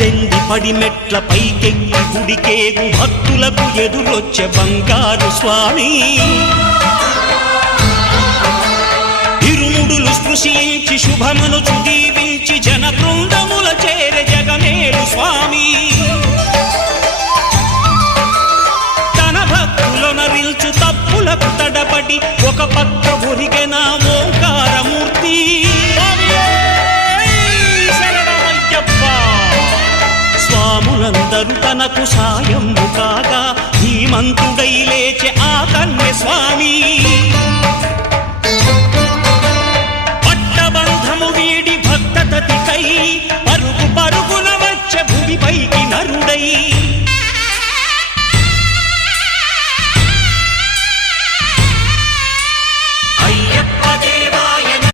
పద్దెంది పడిమెట్ల పైకెక్కి గుడికేగు భక్తులకు ఎదురొచ్చే బంగారు స్వామి ఇరుముడులు స్పృశించి శుభమనుచు దీవించి జన బృందముల చేరే జగమేలు స్వామి తన భక్తులొనరిల్చు తప్పులకు తడబడి ఒక పక్క ఒరిగెన ఓంకారమూర్తి స్వాములందరూ తనకు సాయము కాగా ధీమంతుడై లేచే ఆ కన్య స్వామి